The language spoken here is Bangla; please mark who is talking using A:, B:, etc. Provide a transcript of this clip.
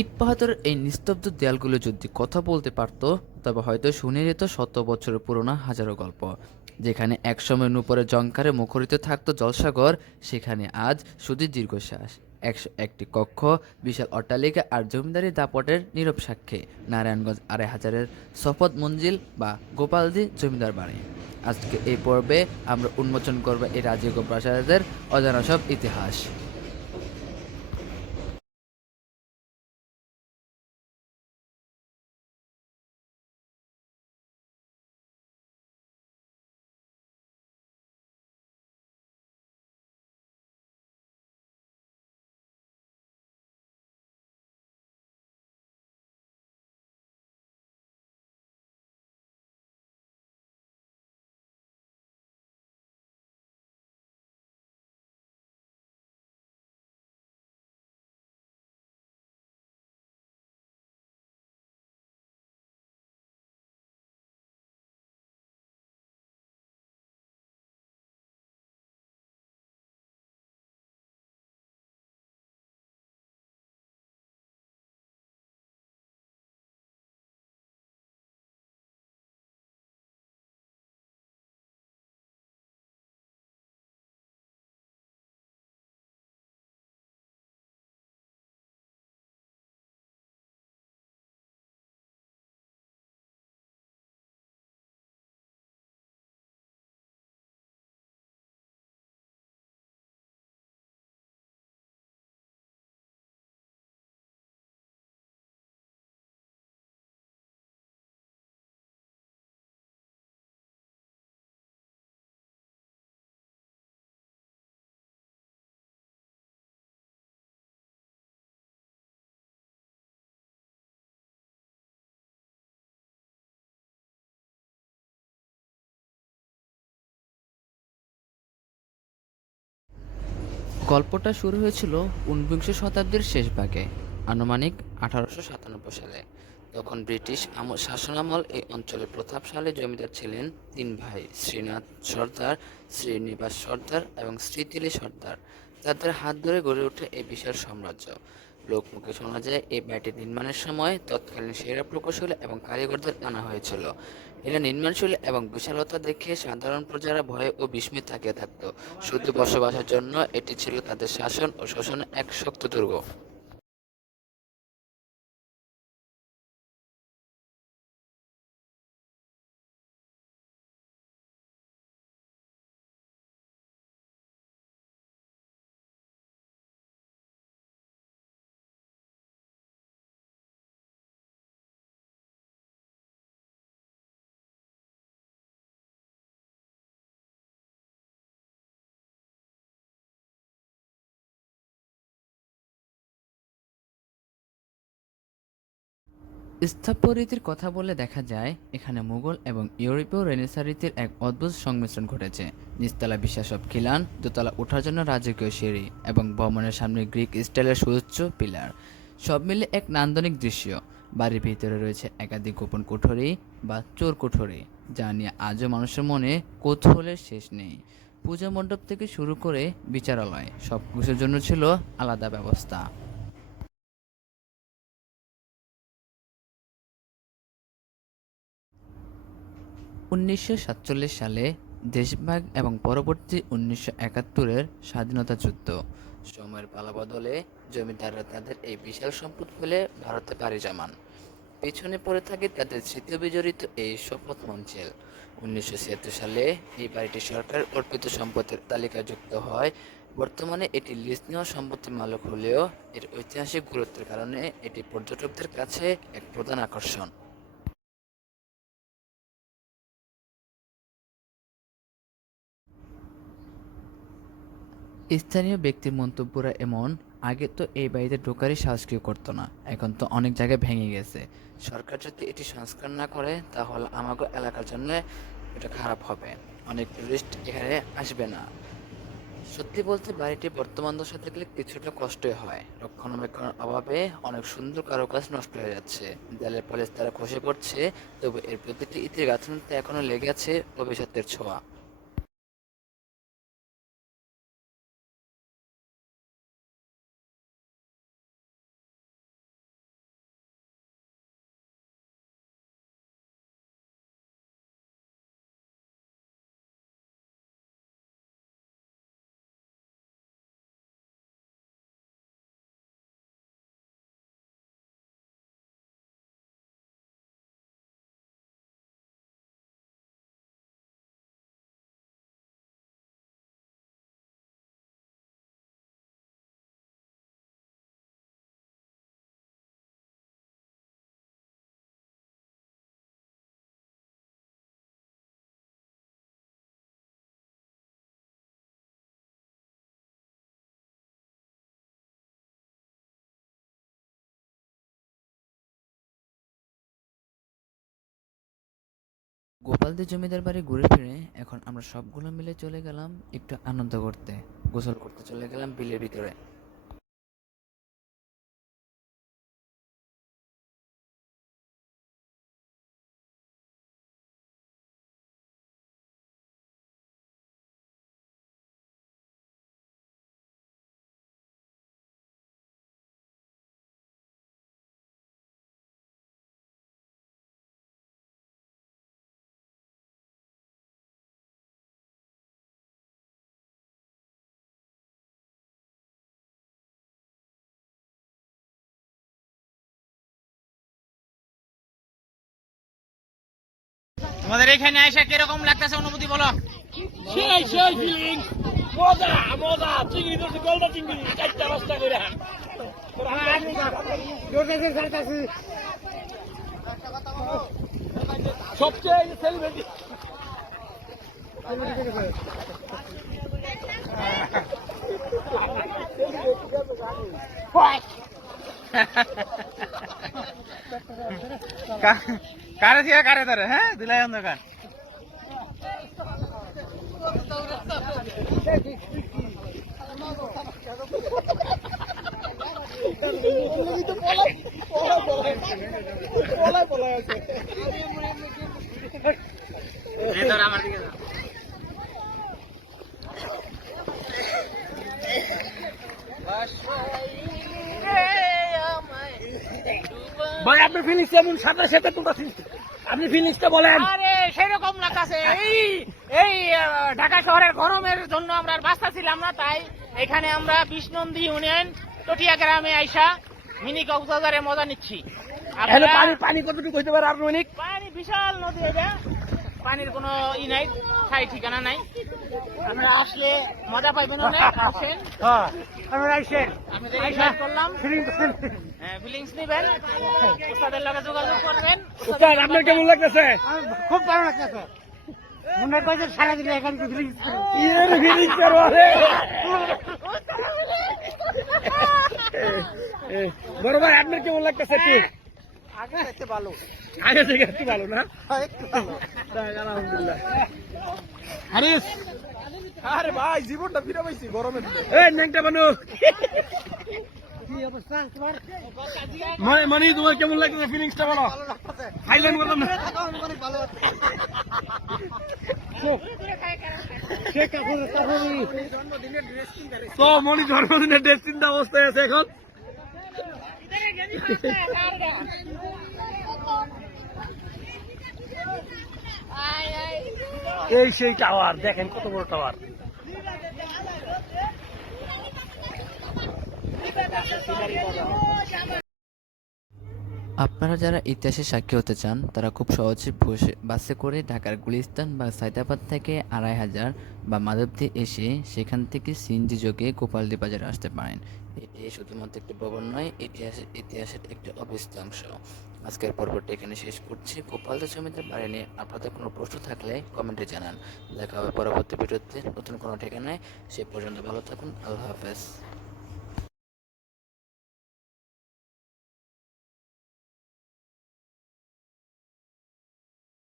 A: ইট পাহাড়ের এই নিস্তব্ধ দেয়ালগুলো যদি কথা বলতে পারতো, তবে হয়তো শুনে যেত শত বছরের পুরোনো হাজারো গল্প। যেখানে একসময় নুপুরের জঙ্কারে মুখরিত থাকত জলসাগর, সেখানে আজ শুধু দীর্ঘশ্বাস। একশো একটি কক্ষ, বিশাল অট্টালিকা আর জমিদারি দাপটের নীরব সাক্ষী। নারায়ণগঞ্জ আড়াই হাজারের শপথ মঞ্জিল বা গোপালদি জমিদার বাড়ি। আজকে এই পর্বে আমরা উন্মোচন করব এই রাজকীয় প্রাসাদের অজানা সব ইতিহাস। গল্পটা শুরু হয়েছিল ঊনবিংশ শতাব্দীর শেষ ভাগে, আনুমানিক আঠারোশো সাতানব্বই সালে তখন ব্রিটিশ আমল শাসনামল এই অঞ্চলের প্রতাপশালী জমিদার ছিলেন তিন ভাই, শ্রীনাথ সর্দার, শ্রীনিবাস সর্দার এবং শ্রীতিলি সর্দার। তাদের হাত ধরে গড়ে ওঠে এই বিশাল সাম্রাজ্য। লোকমুখে শোনা যায়, এই বাড়িটি নির্মাণের সময় তৎকালীন সেরা প্রকৌশলী এবং কারিগরদের আনা হয়েছিল। এরা নির্মাণশীল এবং বিশালতা দেখে সাধারণ প্রজারা ভয়ে ও বিস্মিত থাকিয়ে থাকত। শুধু বসবাসের জন্য এটি ছিল তাদের শাসন ও শোষণের এক শক্ত দুর্গ স্থাপত্যরীতির কথা বলে দেখা যায়, এখানে মুঘল এবং ইউরোপীয় রেনেসা রীতির এক অদ্ভুত সংমিশ্রণ ঘটেছে। নিচতলা বিশাল সব খিলান, দোতলা ওঠার জন্য রাজকীয় সিঁড়ি এবং ভবনের সামনে গ্রিক স্টাইলের সুউচ্চ পিলার। সব মিলে এক নান্দনিক দৃশ্য। বাড়ির ভিতরে রয়েছে একাধিক গোপন কুঠরি বা চোর কুঠরি, যা নিয়ে আজও মানুষের মনে কৌতূহলের শেষ নেই। পূজা মণ্ডপ থেকে শুরু করে বিচারালয় সব কিছুর জন্য ছিল আলাদা ব্যবস্থা। উনিশশো সাতচল্লিশ সালে দেশভাগ এবং পরবর্তী উনিশশো একাত্তরের স্বাধীনতা যুদ্ধ। সময়ের পালাবদলে জমিদাররা তাদের এই বিশাল সম্পদ ফেলে ভারতে পাড়ি জমান। পেছনে পড়ে থাকে তাদের স্মৃতি বিজড়িত এই শপথ মঞ্চেল উনিশশো ছিয়াত্তর সালে এই বাড়িটি সরকার অর্পিত সম্পদের তালিকায় যুক্ত হয়। বর্তমানে এটি লিজ নেওয়া সম্পত্তির মালক হলেও এর ঐতিহাসিক গুরুত্বের কারণে এটি পর্যটকদের কাছে এক প্রধান আকর্ষণ। স্থানীয় ব্যক্তির মন্তব্যরা এমন, আগে তো এই বাড়িতে ঢোকারই সাহস কেউ করতো না, এখন তো অনেক জায়গায় ভেঙে গেছে। সরকার যদি এটি সংস্কার না করে, তাহলে আমাকে এলাকার জন্য এটা খারাপ হবে। অনেক টুরিস্ট এখানে আসবে না। সত্যি বলতে বাড়িটি বর্তমান দশা থাকলে কিছুটা কষ্টই হয়। রক্ষণাবেক্ষণের অভাবে অনেক সুন্দর কারুকাজ নষ্ট হয়ে যাচ্ছে। দেয়ালের পলিশ তারা খসে পড়ছে, তবে এর প্রতিটি ইতির গাঁথনিতে এখনও লেগে আছে ভবিষ্যতের ছোঁয়া। গোপালদের জমিদার বাড়ি ঘুরে ফিরে এখন আমরা সবগুলো মিলে চলে গেলাম একটু আনন্দ করতে, গোসল করতে চলে গেলাম বিলের ভিতরে।
B: তোমাদের এখানে এসে কীরকম লাগতেছে অনুভূতি বলো?
C: সেই সেই ফিলিং মজা মজা। চিংড়ি তো গলদা চিংড়ি। চারটা করে। সবচেয়ে সেলিব্রিটি
B: কারে থেকে কারে ধরে হ্যাঁ? দিলাই অন্ধকার আমার দিকে
C: আপনি ফিলিংস এমন সাথে সাথে তোমরা আপনি ফিনিশটা বলেন।
B: আরে সেরকম লাগতেছে এই এই ঢাকা শহরের গরমের জন্য আমরা বাস্তা ছিলাম না তাই এখানে আমরা বিষ্ণন্দী ইউনিয়ন টটিয়া গ্রামে আইসা মিনি কক্সবাজারে মজা নিচ্ছি।
C: পানি পানি কতটুকু হইতে পারে আর আনুমানিক?
B: পানি বিশাল নদী এটা। পানির কোনো ই নাই ঠাই ঠিকানা নাই। আমরা আসলে মজা পাইবেন অনেক আসেন।
C: হ্যাঁ আমরা আইসেন
B: আমাদের ইনভাইট করলাম। হ্যাঁ ফিলিংস নেবেন। উস্তাদের লগে যোগাযোগ করবেন।
C: উস্তাদ আপনার কেমন লাগতেছে?
B: খুব ভালো লাগতেছে। মনে সারা দিলে এখান থেকে ফিলিংস
C: ইয়ের ফিলিংস এর বলে বড় ভাই আপনার কেমন লাগতেছে
B: আগে দেখতে ভালো।
C: আগে থেকে একটু ভালো না? আলহামদুলিল্লাহ হারিস!
D: আরে ভাই জীবনটা ফিরে পাইছি গরমের
C: এই ন্যাংটা বানু! মানে মানে তোমার কেমন লাগতেছে ফিলিংসটা বলো। হাইল্যান্ড করলাম না। তো মনি জন্মদিনের ড্রেস চিন্তা অবস্থায় আছে এখন। এই সেই টাওয়ার, দেখেন কত বড় টাওয়ার।
A: আপনারা যারা ইতিহাসের সাক্ষী হতে চান, তারা খুব সহজে বসে করে ঢাকার গুলিস্তান বা সাইদাবাদ থেকে আড়াই হাজার বা মাধবদী এসে সেখান থেকে সিএনজি যোগে গোপালদি বাজারে আসতে পারেন। এটি শুধুমাত্র একটি ভবন নয়, ইতিহাসের ইতিহাসের একটি অবিচ্ছেদ্য অংশ। আজকের পর্বটি এখানে শেষ করছি। গোপালদা জমিদার বাড়ি নিয়ে আপনাদের কোনো প্রশ্ন থাকলে কমেন্টে জানান। দেখা হবে পরবর্তী ভিডিওতে। নতুন কোনো ঠিকানায়। সে পর্যন্ত ভালো থাকুন। আল্লাহ হাফেজ।